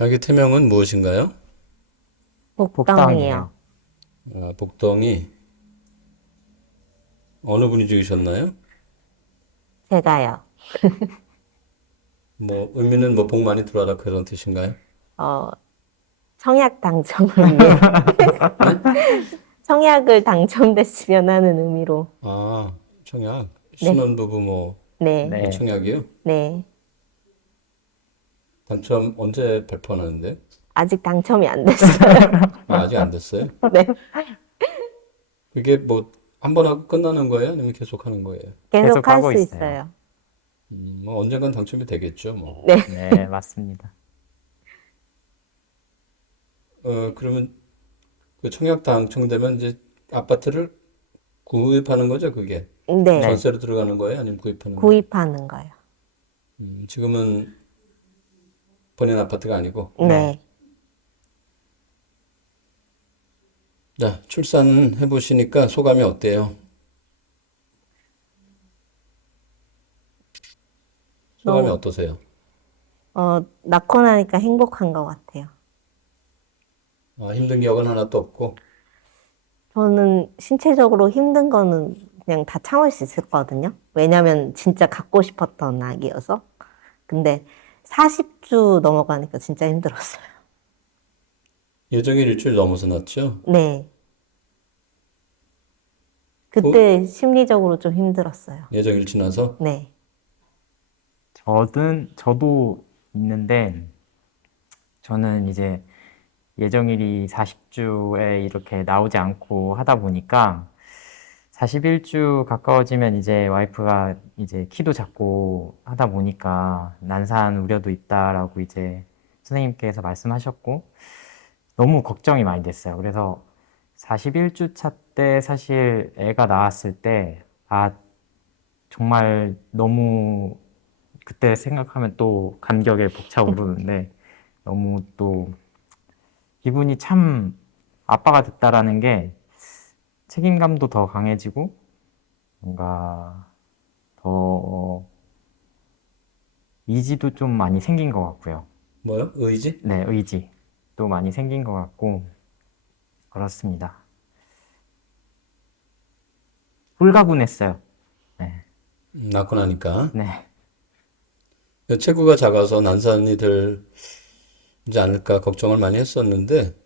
약의 태명은 무엇인가요? 복덩이요. 복덩이에요. 아, 복덩이. 어느 분이 지으셨나요? 제가요. 뭐 의미는 뭐 복 많이 들어와라 그런 뜻인가요? 어, 청약 당첨을 위해 네? 청약을 당첨됐으면 하는 의미로. 아, 청약. 네, 신혼부부 뭐 네, 이 네. 청약이요? 네. 당첨 언제 발표하는데? 아직 당첨이 안 됐어요. 아, 아직 안 됐어요? 네. 그게 뭐 한 번 하고 끝나는 거예요? 아니면 계속 하는 거예요? 계속 계속 할 하고 수 있어요. 있어요. 뭐 언젠간 당첨이 되겠죠, 뭐. 네. 네, 맞습니다. 그러면 그 청약 당첨되면 이제 아파트를 구입하는 거죠, 그게? 네. 네. 전세로 들어가는 거예요? 아니면 구입하는 거예요? 구입하는 거요. 지금은 본인 아파트가 아니고. 네. 네. 자, 출산해 보시니까 소감이 어때요? 소감이 너무, 어떠세요? 낳고 나니까 행복한 것 같아요. 아, 힘든 기억은 하나도 없고. 저는 신체적으로 힘든 거는 그냥 다 참을 수 있었거든요. 왜냐면 진짜 갖고 싶었던 아기여서. 근데 40주 넘어가니까 진짜 힘들었어요. 예정일 일주일 넘어서 났죠? 네. 그 그때 심리적으로 좀 힘들었어요. 예정일 지나서 네. 저도 있는데, 저는 이제 예정일이 40주에 이렇게 나오지 않고 하다 보니까, 41주 가까워지면 이제 와이프가 이제 키도 작고 하다 보니까 난산 우려도 있다라고 이제 선생님께서 말씀하셨고, 너무 걱정이 많이 됐어요. 그래서 41주 차 때 사실 애가 나왔을 때, 아, 정말 너무 그때 생각하면 또 감격에 벅차오르는데, 너무 또 기분이 참 아빠가 됐다라는 게 책임감도 더 강해지고, 뭔가 더 의지도 좀 많이 생긴 것 같고요. 뭐요? 의지? 네, 의지도 많이 생긴 것 같고, 그렇습니다. 홀가분했어요. 네. 낳고 나니까. 네. 체구가 작아서 난산이 들지 않을까 걱정을 많이 했었는데,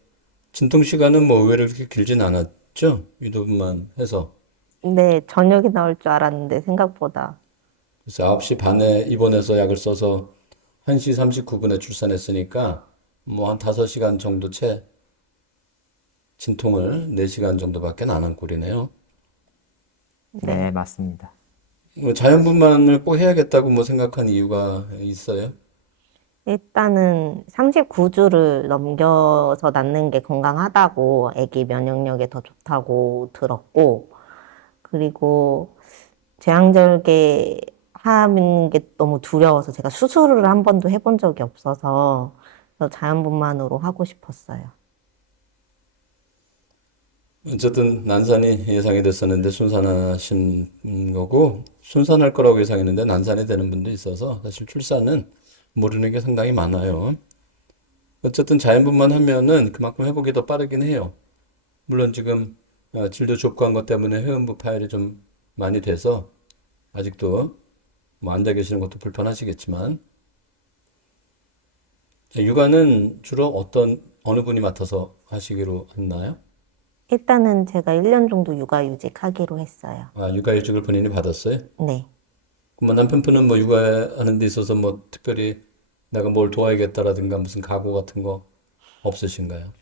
진통 시간은 뭐 의외로 그렇게 길진 않았죠? 유도분만 해서. 근데 저녁이 나올 줄 알았는데 생각보다. 그래서 9시 반에 입원해서 약을 써서 1시 39분에 출산했으니까 뭐 한 5시간 정도 채 진통을 4시간 정도밖에 안 한 꼴이네요. 네. 네, 맞습니다. 뭐 자연분만을 꼭 해야겠다고 뭐 생각한 이유가 있어요? 일단은 39주를 넘겨서 낳는 게 건강하다고, 아기 면역력에 더 좋다고 들었고, 그리고 제왕절개 하는 게 너무 두려워서 제가 수술을 한 번도 해본 적이 없어서 그래서 자연분만으로 하고 싶었어요. 어쨌든 난산이 예상이 됐었는데 순산하신 거고 순산할 거라고 예상했는데 난산이 되는 분도 있어서 사실 출산은 모르는 게 상당히 많아요. 어쨌든 자연분만 하면은 그만큼 회복이 더 빠르긴 해요. 물론 지금 진료 족구한 것 때문에 회음부 파열이 좀 많이 돼서 아직도 뭐 앉아 계시는 것도 불편하시겠지만 육아는 주로 어느 분이 맡아서 하시기로 했나요? 일단은 제가 1년 정도 육아휴직 하기로 했어요. 아, 육아휴직을 본인이 받았어요? 네. 뭐 남편분은 뭐 육아하는 데 있어서 뭐 특별히 내가 뭘 도와야겠다라든가 무슨 각오 같은 거 없으신가요?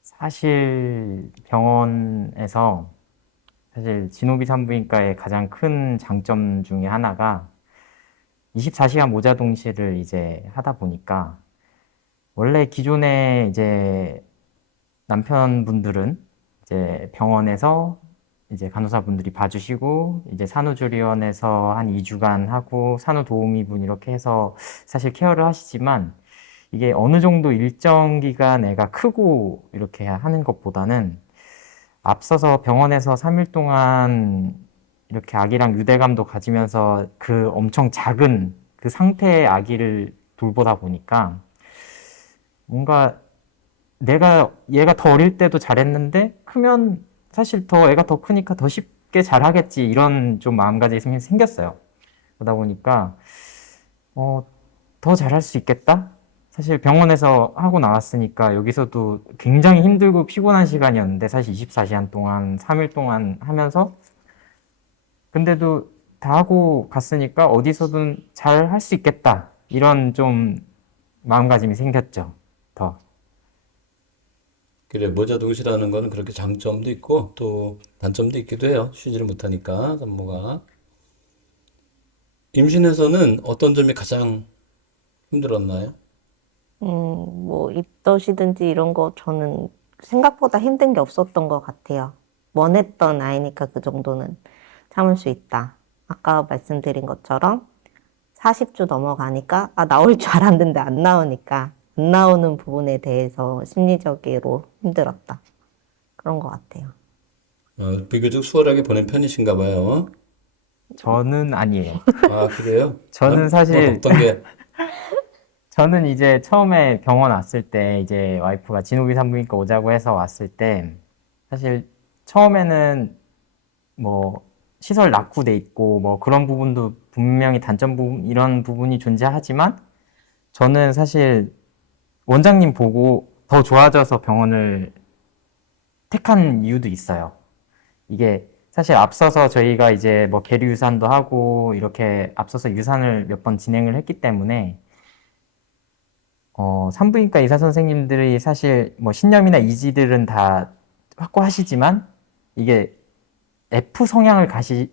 사실 병원에서 사실 진호비 산부인과의 가장 큰 장점 중에 하나가 24시간 모자 동실을 이제 하다 보니까 원래 기존에 이제 남편분들은 이제 병원에서 이제 간호사분들이 봐주시고 이제 산후조리원에서 한 2주간 하고 산후도우미분 이렇게 해서 사실 케어를 하시지만 이게 어느 정도 일정 기간 애가 크고 이렇게 하는 것보다는 앞서서 병원에서 3일 동안 이렇게 아기랑 유대감도 가지면서 그 엄청 작은 그 상태의 아기를 돌보다 보니까 뭔가 얘가 더 어릴 때도 잘했는데 크면 사실 더 애가 더 크니까 더 쉽게 잘하겠지 이런 좀 마음가짐이 생겼어요. 그러다 보니까 더 잘할 수 있겠다? 사실 병원에서 하고 나왔으니까 여기서도 굉장히 힘들고 피곤한 시간이었는데 사실 24시간 동안 3일 동안 하면서 근데도 다 하고 갔으니까 어디서든 잘 할 수 있겠다. 이런 좀 마음가짐이 생겼죠. 더. 그래, 모자동실하는 거는 그렇게 장점도 있고 또 단점도 있기도 해요. 쉬지를 못하니까 산모가. 임신에서는 어떤 점이 가장 힘들었나요? 뭐, 입덧이든지 이런 거 저는 생각보다 힘든 게 없었던 것 같아요. 원했던 아이니까 그 정도는 참을 수 있다. 아까 말씀드린 것처럼 40주 넘어가니까, 나올 줄 알았는데 안 나오니까, 안 나오는 부분에 대해서 심리적으로 힘들었다. 그런 것 같아요. 비교적 수월하게 보낸 편이신가 봐요. 저는 아니에요. 아, 그래요? 저는 사실 어떤 게, 저는 이제 처음에 병원 왔을 때 이제 와이프가 진호기 산부인과 오자고 해서 왔을 때 사실 처음에는 뭐 시설 낙후돼 있고 뭐 그런 부분도 분명히 단점 부분 이런 부분이 존재하지만 저는 사실 원장님 보고 더 좋아져서 병원을 택한 이유도 있어요. 이게 사실 앞서서 저희가 이제 뭐 계류 유산도 하고 이렇게 앞서서 유산을 몇 번 진행을 했기 때문에 산부인과 의사 선생님들이 사실 뭐 신념이나 이지들은 다 확고하시지만 이게 F 성향을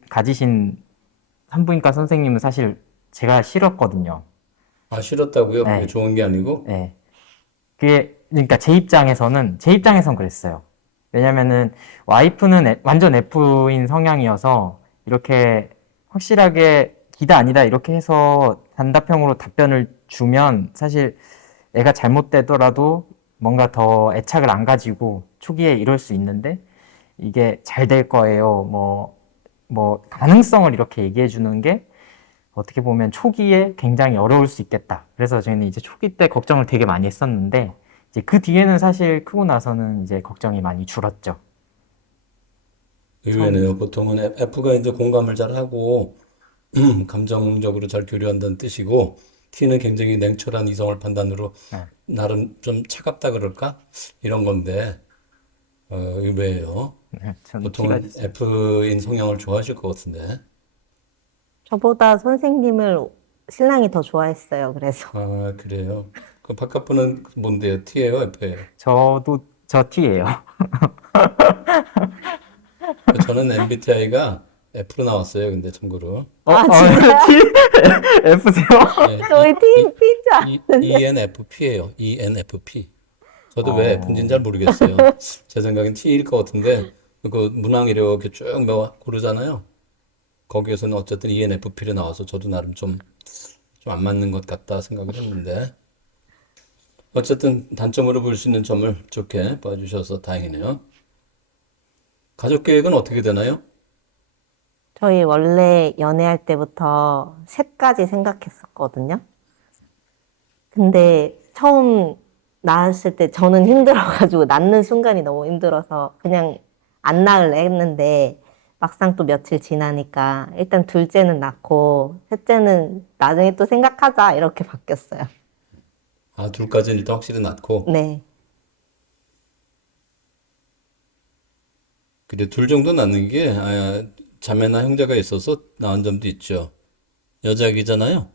가지신 산부인과 선생님은 사실 제가 싫었거든요. 아, 싫었다고요? 그게 네, 좋은 게 아니고? 네. 그러니까 제 입장에선 그랬어요. 왜냐면은 와이프는 완전 F인 성향이어서 이렇게 확실하게 기다 아니다 이렇게 해서 단답형으로 답변을 주면 사실 애가 잘못되더라도 뭔가 더 애착을 안 가지고 초기에 이럴 수 있는데 이게 잘 될 거예요. 뭐 가능성을 이렇게 얘기해 주는 게 어떻게 보면 초기에 굉장히 어려울 수 있겠다. 그래서 저희는 이제 초기 때 걱정을 되게 많이 했었는데 이제 그 뒤에는 사실 크고 나서는 이제 걱정이 많이 줄었죠. 처음, 의외네요. 보통은 F가 이제 공감을 잘 하고, 감정적으로 잘 교류한다는 뜻이고, T는 굉장히 냉철한 이성을 판단으로 네, 나름 좀 차갑다 그럴까? 이런 건데, 의외예요. 네, 저는 T가 보통은 됐어요. F인 성향을 좋아하실 것 같은데. 저보다 선생님을 신랑이 더 좋아했어요. 그래서. 아, 그래요. 그 바깥분은 뭔데요? T예요? F예요? 저 T예요. 저는 MBTI가 F로 나왔어요. 근데 참고로. 진짜요? T? F세요? 네, 저희 T인 줄 ENFP예요. ENFP. 저도 왜 F인지는 잘 어, 모르겠어요. 제 생각엔 T일 것 같은데 그 문항 이렇게 쭉 고르잖아요. 거기에서는 어쨌든 ENFP로 나와서 저도 나름 좀 안 맞는 것 같다 생각을 했는데 어쨌든 단점으로 볼 수 있는 점을 좋게 봐주셔서 다행이네요. 가족 계획은 어떻게 되나요? 저희 원래 연애할 때부터 셋까지 생각했었거든요. 근데 처음 낳았을 때 저는 힘들어가지고 낳는 순간이 너무 힘들어서 그냥 안 낳을래 했는데 막상 또 며칠 지나니까 일단 둘째는 낳고 셋째는 나중에 또 생각하자 이렇게 바뀌었어요. 아, 둘까지는 일단 확실히 낳고 네. 그래 둘 정도 낳는 게 자매나 형제가 있어서 나은 점도 있죠. 여자이잖아요.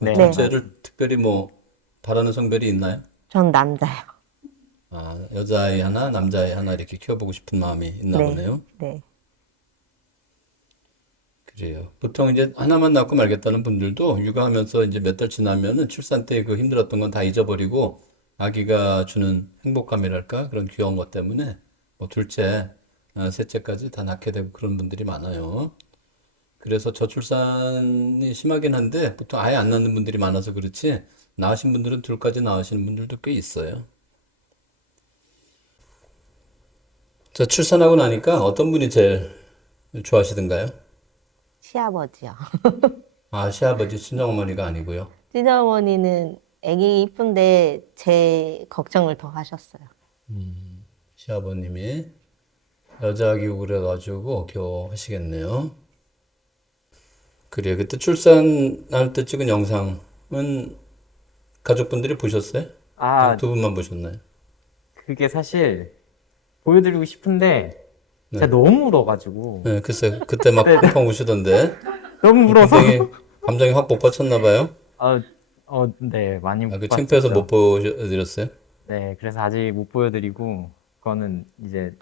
네, 네. 둘째를 맞습니다. 특별히 뭐 바라는 성별이 있나요? 전 남자요. 아, 여자아이 하나, 남자아이 하나 이렇게 키워보고 싶은 마음이 있나 네. 보네요. 네. 그래요. 보통 이제 하나만 낳고 말겠다는 분들도 육아하면서 이제 몇 달 지나면은 출산 때 그 힘들었던 건 다 잊어버리고 아기가 주는 행복감이랄까 그런 귀여운 것 때문에 뭐 둘째, 셋째까지 다 낳게 되고 그런 분들이 많아요. 그래서 저출산이 심하긴 한데 보통 아예 안 낳는 분들이 많아서 그렇지 낳으신 분들은 둘까지 낳으시는 분들도 꽤 있어요. 자, 출산하고 나니까 어떤 분이 제일 좋아하시던가요? 시아버지요. 아, 시아버지, 친정어머니가 아니고요. 시어머니는 아기 이쁜데 제 걱정을 더 하셨어요. 시아버님이 여자아기 그래가지고 겨우 하시겠네요. 그래요. 그때 출산할 때 찍은 영상은 가족분들이 보셨어요? 아, 두 분만 보셨나요? 그게 사실 보여드리고 싶은데 제가 네. 너무 울어가지고 네, 글쎄, 그때 막 펑펑 우시던데. 너무 울어서 감정이 확 복받쳤나 봐요. 아, 네, 많이 아, 못 그 창피해서 못 봤었죠. 보여드렸어요? 네, 그래서 아직 못 보여드리고 그거는 이제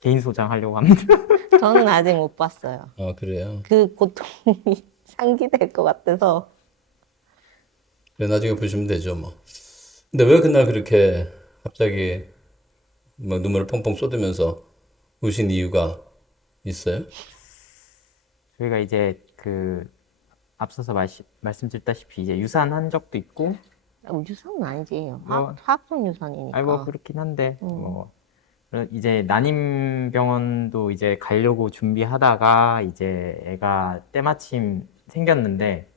개인 소장하려고 합니다. 저는 아직 못 봤어요. 아, 그래요. 그 고통이 상기될 것 같아서. 그래, 나중에 보시면 되죠, 뭐. 근데 왜 그날 그렇게 갑자기 막 눈물을 펑펑 쏟으면서 우신 이유가 있어요? 저희가 이제 그 앞서서 말씀드렸다시피 이제 유산한 적도 있고 유산은 아니지. 뭐 화학적 아이 뭐 유산이니까. 그렇긴 한데 뭐 이제 난임병원도 이제 가려고 준비하다가 이제 애가 때마침 생겼는데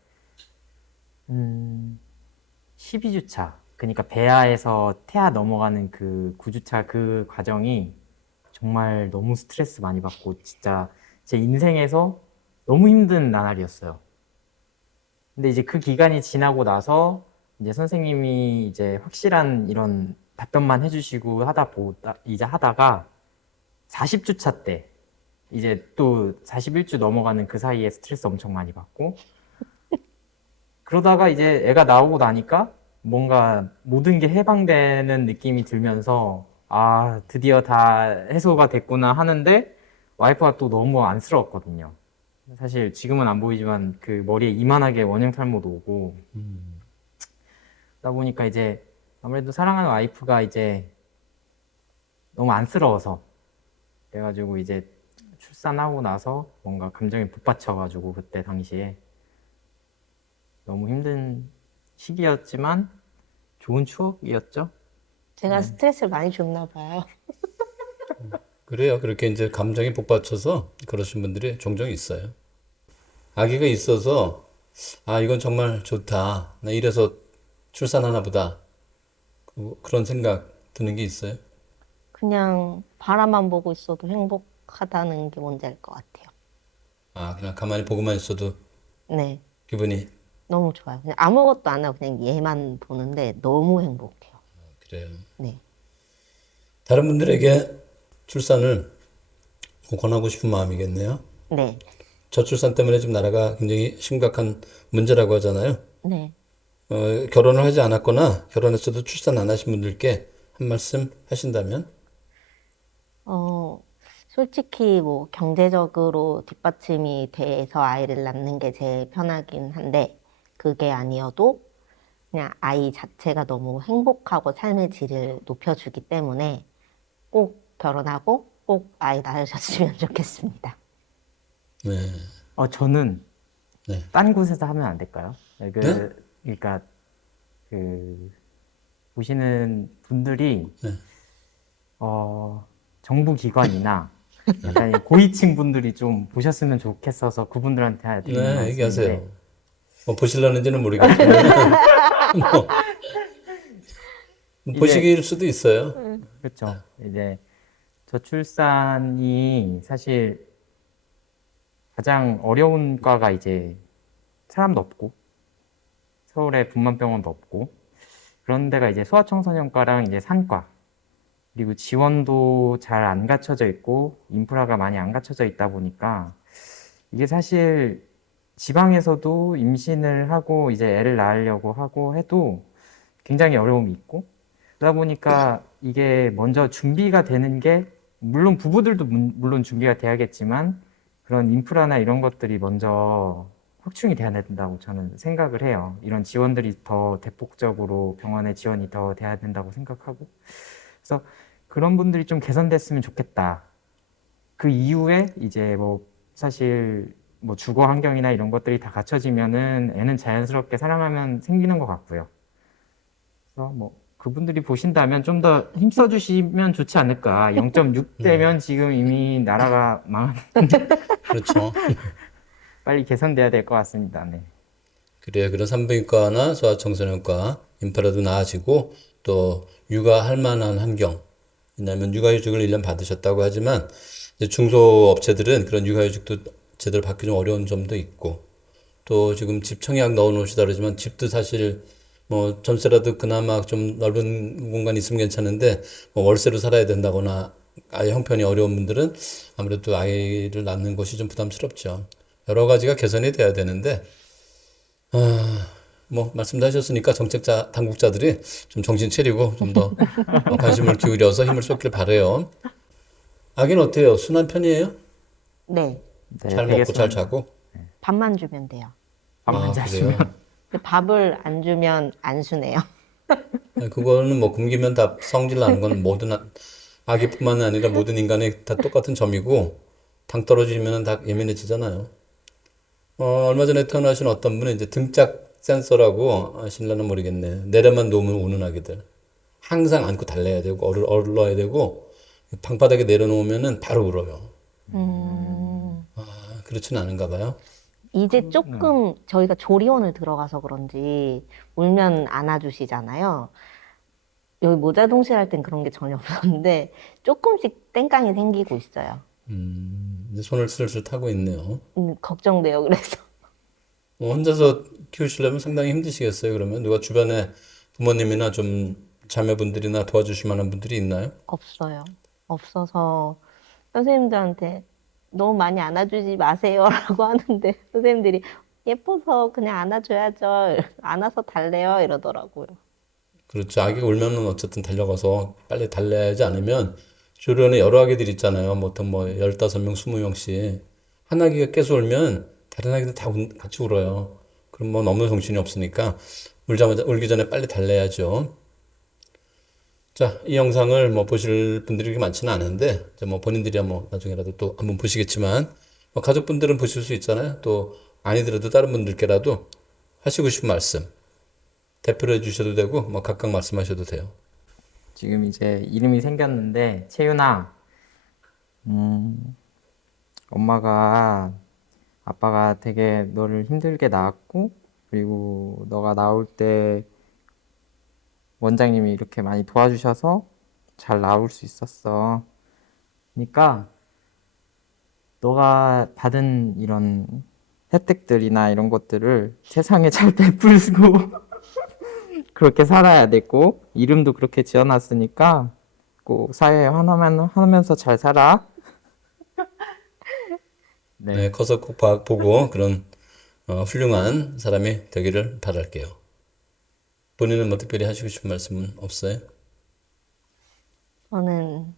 12주차 그러니까 배아에서 태아 넘어가는 그 9주차 그 과정이 정말 너무 스트레스 많이 받고 진짜 제 인생에서 너무 힘든 나날이었어요. 근데 이제 그 기간이 지나고 나서 이제 선생님이 이제 확실한 이런 답변만 해주시고 이제 하다가 40주차 때 이제 또 41주 넘어가는 그 사이에 스트레스 엄청 많이 받고 그러다가 이제 애가 나오고 나니까 뭔가 모든 게 해방되는 느낌이 들면서 아, 드디어 다 해소가 됐구나 하는데 와이프가 또 너무 안쓰러웠거든요. 사실 지금은 안 보이지만 그 머리에 이만하게 원형 탈모도 오고 그러다 보니까 이제 아무래도 사랑하는 와이프가 이제 너무 안쓰러워서 그래가지고 이제 출산하고 나서 뭔가 감정이 북받쳐가지고 그때 당시에 너무 힘든 시기였지만 좋은 추억이었죠. 제가 스트레스를 많이 줬나 봐요. 그래요. 그렇게 이제 감정이 복받쳐서 그러신 분들이 종종 있어요. 아기가 있어서, 아, 이건 정말 좋다. 나 이래서 출산하나 보다. 그런 생각 드는 게 있어요. 그냥 바라만 보고 있어도 행복하다는 게 뭔지 알 것 같아요. 아, 그냥 가만히 보고만 있어도 네. 기분이, 너무 좋아요. 그냥 아무것도 안 하고 그냥 얘만 보는데 너무 행복해요. 그래요. 네. 다른 분들에게 출산을 권하고 싶은 마음이겠네요. 네. 저출산 때문에 지금 나라가 굉장히 심각한 문제라고 하잖아요. 네. 결혼을 하지 않았거나 결혼했어도 출산 안 하신 분들께 한 말씀 하신다면? 어, 솔직히 뭐 경제적으로 뒷받침이 돼서 아이를 낳는 게 제일 편하긴 한데 그게 아니어도 그냥 아이 자체가 너무 행복하고 삶의 질을 높여주기 때문에 꼭 결혼하고 꼭 아이 낳으셨으면 좋겠습니다. 네. 저는 네. 딴 곳에서 하면 안 될까요? 네? 그러니까 그 보시는 분들이 네. 정부 기관이나 약간 이 고위층 분들이 좀 보셨으면 좋겠어서 그분들한테 해야 드리는 네, 말씀인데 얘기하세요. 뭐 보실라는지는 모르겠지만, 뭐, 이제 보시기일 수도 있어요. 그렇죠. 이제 저출산이 사실 가장 어려운 과가 이제 사람도 없고 서울에 분만병원도 없고 그런 데가 이제 소아청소년과랑 이제 산과 그리고 지원도 잘 안 갖춰져 있고 인프라가 많이 안 갖춰져 있다 보니까 이게 사실 지방에서도 임신을 하고 이제 애를 낳으려고 하고 해도 굉장히 어려움이 있고 그러다 보니까 이게 먼저 준비가 되는 게 물론 부부들도 물론 준비가 돼야겠지만 그런 인프라나 이런 것들이 먼저 확충이 돼야 된다고 저는 생각을 해요. 이런 지원들이 더 대폭적으로 병원의 지원이 더 돼야 된다고 생각하고 그래서 그런 분들이 좀 개선됐으면 좋겠다. 그 이후에 이제 뭐 사실 뭐 주거 환경이나 이런 것들이 다 갖춰지면은 애는 자연스럽게 사랑하면 생기는 것 같고요. 그래서 뭐 그분들이 보신다면 좀 더 힘써 주시면 좋지 않을까. 0.6대면 지금 이미 나라가 망한 그렇죠. 빨리 개선돼야 될 것 같습니다. 네. 그래야 그런 산부인과나 소아청소년과 인프라도 나아지고 또 육아할 만한 환경. 왜냐하면 육아휴직을 1년 받으셨다고 하지만 이제 중소업체들은 그런 육아휴직도 제대로 받기 좀 어려운 점도 있고 또 지금 집 청약 넣어 놓으시다 그러지만 집도 사실 뭐 전세라도 그나마 좀 넓은 공간 있으면 괜찮은데 뭐 월세로 살아야 된다거나 아예 형편이 어려운 분들은 아무래도 아이를 낳는 것이 좀 부담스럽죠. 여러 가지가 개선이 돼야 되는데 뭐 말씀도 하셨으니까 정책자 당국자들이 좀 정신 차리고 좀 더 관심을 기울여서 힘을 쏟길 바래요. 아기는 어때요? 순한 편이에요? 네, 네, 잘 되게 먹고 잘 순 자고? 밥만 주면 돼요. 밥만 아, 자시면 그래요? 근데 밥을 안 주면 안 순해요. 아니, 그거는 뭐 굶기면 다 성질 나는 건 아기뿐만 아니라 모든 인간의 다 똑같은 점이고 당 떨어지면 다 예민해지잖아요. 얼마 전에 태어나신 어떤 분은 이제 등짝 센서라고 아실려나 모르겠네. 내려만 놓으면 우는 아기들. 항상 안고 달래야 되고 얼러야 되고 방바닥에 내려놓으면은 바로 울어요. 그렇지는 않은가 봐요. 이제 조금 저희가 조리원을 들어가서 그런지 울면 안아주시잖아요. 여기 모자동실 할 땐 그런 게 전혀 없었는데 조금씩 땡깡이 생기고 있어요. 이제 손을 슬슬 타고 있네요. 걱정돼요, 그래서. 혼자서 키우시려면 상당히 힘드시겠어요, 그러면? 누가 주변에 부모님이나 좀 자매분들이나 도와주실 만한 분들이 있나요? 없어요. 없어서 선생님들한테 너무 많이 안아주지 마세요라고 하는데 선생님들이 예뻐서 그냥 안아줘야죠. 안아서 달래요 이러더라고요. 그렇죠. 아기가 울면은 어쨌든 달려가서 빨리 달래야지 않으면 주변에 여러 아기들 있잖아요. 보통 뭐 15명, 20명씩. 한 아기가 계속 울면 다른 아기들 다 같이 울어요. 그럼 뭐 너무 정신이 없으니까 울기 전에 빨리 달래야죠. 자, 이 영상을 뭐 보실 분들이 그렇게 많지는 않은데, 이제 뭐 본인들이야 뭐 나중에라도 또 한번 보시겠지만, 뭐 가족분들은 보실 수 있잖아요. 또 아니더라도 다른 분들께라도 하시고 싶은 말씀, 대표로 해주셔도 되고, 뭐 각각 말씀하셔도 돼요. 지금 이제 이름이 생겼는데 채윤아, 엄마가 아빠가 되게 너를 힘들게 낳았고 그리고 너가 나올 때 원장님이 이렇게 많이 도와주셔서 잘 나올 수 있었어. 그러니까 너가 받은 이런 혜택들이나 이런 것들을 세상에 잘 베풀고 그렇게 살아야 되고 이름도 그렇게 지어놨으니까 꼭 사회에 환원하면서 잘 살아. 네, 네. 커서 꼭 보고 그런 훌륭한 사람이 되기를 바랄게요. 본인은 뭐 특별히 하시고 싶은 말씀은 없어요? 저는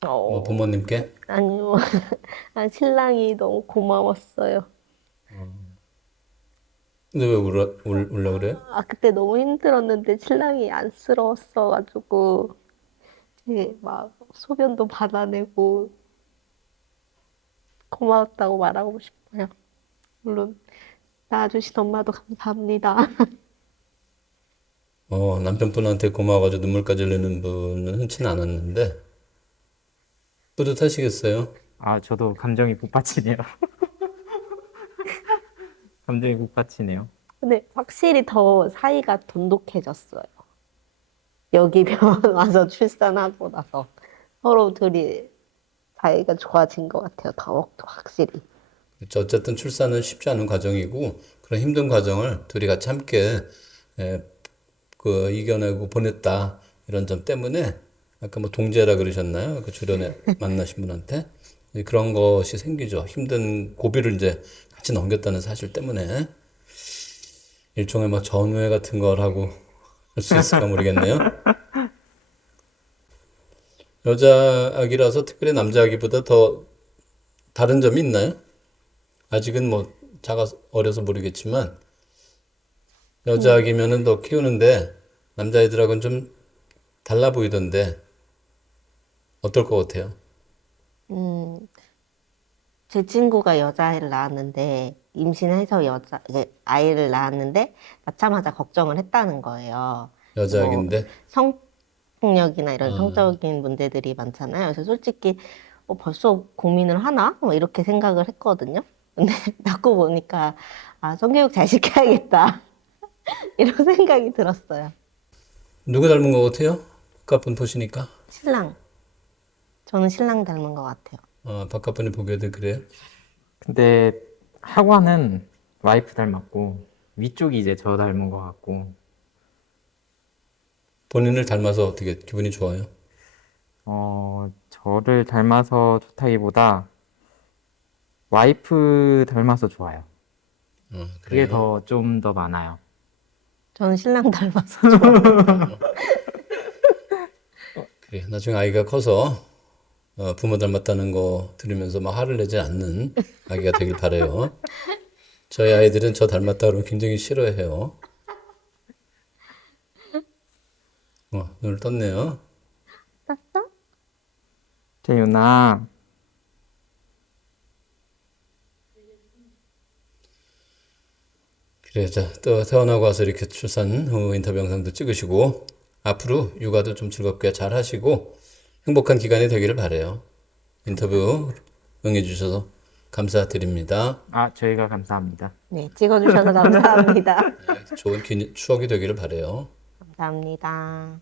뭐 어 부모님께? 아니요. 신랑이 너무 고마웠어요. 근데 왜 울려 그래요? 그때 너무 힘들었는데 신랑이 안쓰러웠어가지고 되게 막 소변도 받아내고 고마웠다고 말하고 싶어요. 물론 낳아주신 엄마도 감사합니다. 남편분한테 고마워가지고 눈물까지 흘리는 분은 흔치는 않았는데, 뿌듯하시겠어요? 아, 저도 감정이 북받치네요. 감정이 북받치네요. 근데 확실히 더 사이가 돈독해졌어요. 여기 병원 와서 출산하고 나서 서로 둘이 사이가 좋아진 것 같아요. 더욱더 확실히. 그렇죠. 어쨌든 출산은 쉽지 않은 과정이고, 그런 힘든 과정을 둘이 같이 함께 에, 이겨내고 보냈다. 이런 점 때문에, 아까 뭐 동제라 그러셨나요? 그 주변에 만나신 분한테. 그런 것이 생기죠. 힘든 고비를 이제 같이 넘겼다는 사실 때문에. 일종의 뭐 전우회 같은 걸 하고 할 수 있을까 모르겠네요. 여자 아기라서 특별히 남자 아기보다 더 다른 점이 있나요? 아직은 뭐 어려서 모르겠지만 여자 아기면은 더 키우는데 남자애들하고는 좀 달라 보이던데 어떨 것 같아요? 음, 제 친구가 여자아이를 낳았는데 임신해서 아이를 낳았는데 낳자마자 걱정을 했다는 거예요. 뭐 여자아기인데. 성폭력이나 이런 아, 성적인 문제들이 많잖아요. 그래서 솔직히 벌써 고민을 하나? 뭐 이렇게 생각을 했거든요. 근데 낳고 보니까 아, 성교육 잘 시켜야겠다. 이런 생각이 들었어요. 누구 닮은 것 같아요? 바깥분 보시니까. 신랑. 저는 신랑 닮은 것 같아요. 바깥분이 보기에도 그래요? 근데 학원은 와이프 닮았고 위쪽이 이제 저 닮은 것 같고 본인을 닮아서 어떻게 기분이 좋아요? 저를 닮아서 좋다기보다 와이프 닮아서 좋아요. 그게 그래요? 좀 더 많아요. 저는 신랑 닮아서 좋아요. 그래. 나중에 아이가 커서 부모 닮았다는 거 들으면서 막 화를 내지 않는 아기가 되길 바래요. 저희 아이들은 저 닮았다 그러면 굉장히 싫어해요. 눈을 떴네요. 땄어? 재윤아, 그래, 자, 또 태어나고 와서 이렇게 출산 후 인터뷰 영상도 찍으시고, 앞으로 육아도 좀 즐겁게 잘 하시고, 행복한 기간이 되기를 바래요. 인터뷰 응해주셔서 감사드립니다. 저희가 감사합니다. 네, 찍어주셔서 감사합니다. 좋은 추억이 되기를 바래요. 감사합니다.